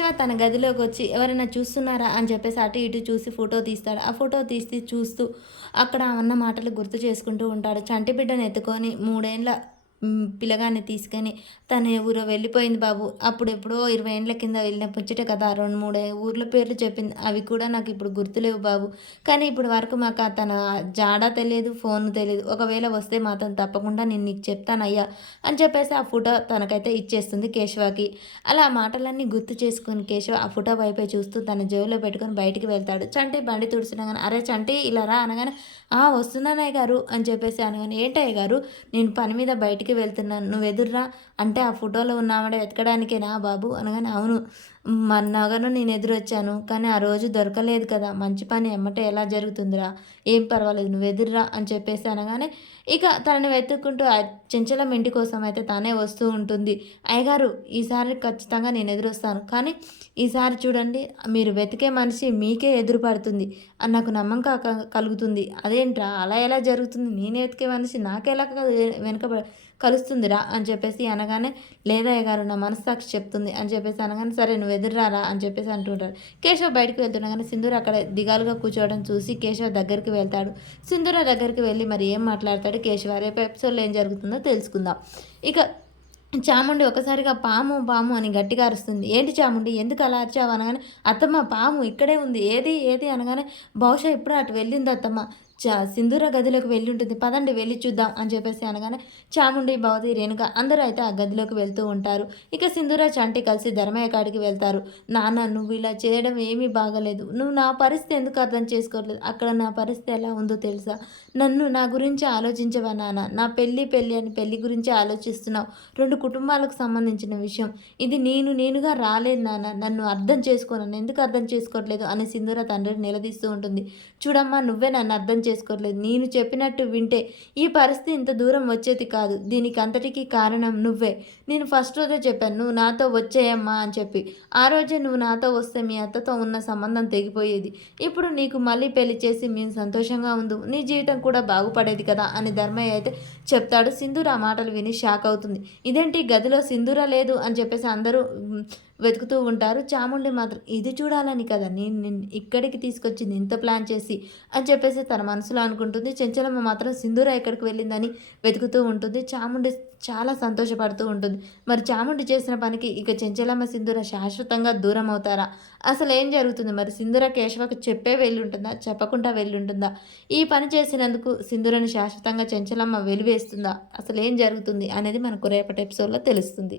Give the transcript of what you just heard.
కేశవ తన గదిలోకి వచ్చి ఎవరైనా చూస్తున్నారా? అని చెప్పేసి అటు ఇటు చూసి ఫోటో తీస్తాడు. ఆ ఫోటో తీసి చూస్తూ అక్కడ అన్న మాటలు గుర్తు చేసుకుంటూ ఉంటాడు. చంటి బిడ్డను ఎత్తుకొని మూడేళ్ళ పిల్లగాన్ని తీసుకొని తన ఊరో వెళ్ళిపోయింది బాబు. అప్పుడు ఎప్పుడో ఇరవై ఏళ్ళ కింద వెళ్ళిన పుచ్చట కదా రెండు మూడు ఊర్ల పేర్లు చెప్పింది. అవి కూడా నాకు ఇప్పుడు గుర్తులేవు బాబు. కానీ ఇప్పుడు వరకు మాకు తన జాడ తెలియదు ఫోన్ తెలియదు. ఒకవేళ వస్తే మాత్రం తప్పకుండా నేను నీకు చెప్తానయ్యా అని చెప్పేసి ఆ ఫోటో తనకైతే ఇచ్చేస్తుంది కేశవకి. అలా ఆ మాటలన్నీ గుర్తు చేసుకుని కేశవ ఆ ఫోటో వైపే చూస్తూ తన జేబులో పెట్టుకొని బయటికి వెళ్తాడు. చంటి బండి తుడుచునగానే అరే చంటి ఇలా రా అనగానే ఆ వస్తున్నానయ్య గారు అని చెప్పేసి అనగానే ఏంటయ్య గారు నేను పని మీద బయటికి బయటికి వెళ్తున్నాను. నువ్వు ఎదుర్రా. అంటే ఆ ఫోటోలో ఉన్న ఆవిడ వెతకడానికేనా బాబు? అనగానే అవును. మన్నాగాను నేను ఎదురొచ్చాను. కానీ ఆ రోజు దొరకలేదు కదా. మంచి పని ఎమ్మటే ఎలా జరుగుతుందిరా? ఏం పర్వాలేదు. నువ్వు ఎదుర్రా అని చెప్పేసి అనగానే ఇక తనని వెతుక్కుంటూ చెంచలం ఇంటి కోసం అయితే తానే వస్తూ ఉంటుంది. అయ్యగారు ఈసారి ఖచ్చితంగా నేను ఎదురొస్తాను. కానీ ఈసారి చూడండి. మీరు వెతికే మనిషి మీకే ఎదురు పడుతుంది అని నాకు నమ్మకం కలుగుతుంది. అదేంట్రా? అలా ఎలా జరుగుతుంది? నేను వెతికే మనిషి. నాకెలా వెనక కలుస్తుందిరా అని చెప్పేసి అనగానే లేదయ్య గారు నా మనస్సాక్షి చెప్తుంది అని చెప్పేసి అనగానే సరే నువ్వు ఎదురారా అని చెప్పేసి అంటుంటారు. కేశవ్ బయటకు వెళ్తున్నా కానీ సింధూర్ అక్కడ దిగాలుగా కూర్చోవడం చూసి కేశవ్ దగ్గరికి వెళ్తాడు. సింధూర దగ్గరికి వెళ్ళి మరి ఏం మాట్లాడతాడు కేశవ రేపు ఎపిసోడ్లో ఏం జరుగుతుందో తెలుసుకుందాం. ఇక చాముండి ఒకసారిగా పాము పాము అని గట్టిగా అరుస్తుంది. ఏంటి చాముండి ఎందుకు అలా అరిచావు? అనగానే అత్తమ్మ పాము ఇక్కడే ఉంది. ఏది ఏది? అనగానే బహుశా ఇప్పుడు అటు వెళ్ళింది అత్తమ్మ. చా సింధూర గదిలోకి వెళ్ళి ఉంటుంది పదండి వెళ్ళి చూద్దాం అని చెప్పేసి అనగానే చాముండి భవతి రేణుక అందరూ అయితే ఆ గదిలోకి వెళ్తూ ఉంటారు. ఇక సింధూర చంటి కలిసి ధర్మయ్య కాడికి వెళ్తారు. నాన్న నువ్వు ఇలా చేయడం ఏమీ బాగలేదు. నువ్వు నా పరిస్థితి ఎందుకు అర్థం చేసుకోవట్లేదు? అక్కడ నా పరిస్థితి ఎలా ఉందో తెలుసా? నన్ను నా గురించి ఆలోచించవా నాన్న? నా పెళ్ళి పెళ్ళి అని పెళ్ళి గురించి ఆలోచిస్తున్నావు. రెండు కుటుంబాలకు సంబంధించిన విషయం. ఇది నేను నేనుగా రాలేదు నాన్న. నన్ను అర్థం చేసుకోను ఎందుకు అర్థం చేసుకోవట్లేదు? అని సింధూర తండ్రిని నిలదీస్తూ ఉంటుంది. చూడమ్మా నువ్వే నన్ను అర్థం చేసుకోవట్లేదు. నేను చెప్పినట్టు వింటే ఈ పరిస్థితి ఇంత దూరం వచ్చేది కాదు. దీనికి అంతటికీ కారణం నువ్వే. నేను ఫస్ట్ రోజే చెప్పాను నువ్వు నాతో వచ్చేయమ్మా అని చెప్పి. ఆ రోజే నువ్వు నాతో వస్తే మీ అత్తతో ఉన్న సంబంధం తెగిపోయేది. ఇప్పుడు నీకు మళ్ళీ పెళ్ళి చేసి మేము సంతోషంగా ఉండు. నీ జీవితం కూడా బాగుపడేది కదా అని ధర్మయ్య అయితే చెప్తాడు. సింధూర ఆ మాటలు విని షాక్ అవుతుంది. ఇదేంటి? గదిలో సింధూర లేదు అని చెప్పేసి అందరూ వెతుకుతూ ఉంటారు. చాముండి మాత్రం ఇది చూడాలని కదా నేను నిన్ను ఇక్కడికి తీసుకొచ్చింది ఇంత ప్లాన్ చేసి అని చెప్పేసి తన మనసులో అనుకుంటుంది. చెంచలమ్మ మాత్రం సింధూర ఎక్కడికి వెళ్ళిందని వెతుకుతూ ఉంటుంది. చాముండి చాలా సంతోషపడుతూ ఉంటుంది. మరి చాముండి చేసిన పనికి ఇక చెంచలమ్మ సింధూర శాశ్వతంగా దూరం అవుతారా? అసలు ఏం జరుగుతుంది? మరి సింధూర కేశవకు చెప్పే వెళ్ళి ఉంటుందా చెప్పకుండా వెళ్ళి ఉంటుందా ఈ పని చేసినందుకు సింధూరని శాశ్వతంగా చెంచలమ్మ వెలివేస్తుందా? అసలు ఏం జరుగుతుంది? అనేది మనకు రేపటి ఎపిసోడ్లో తెలుస్తుంది.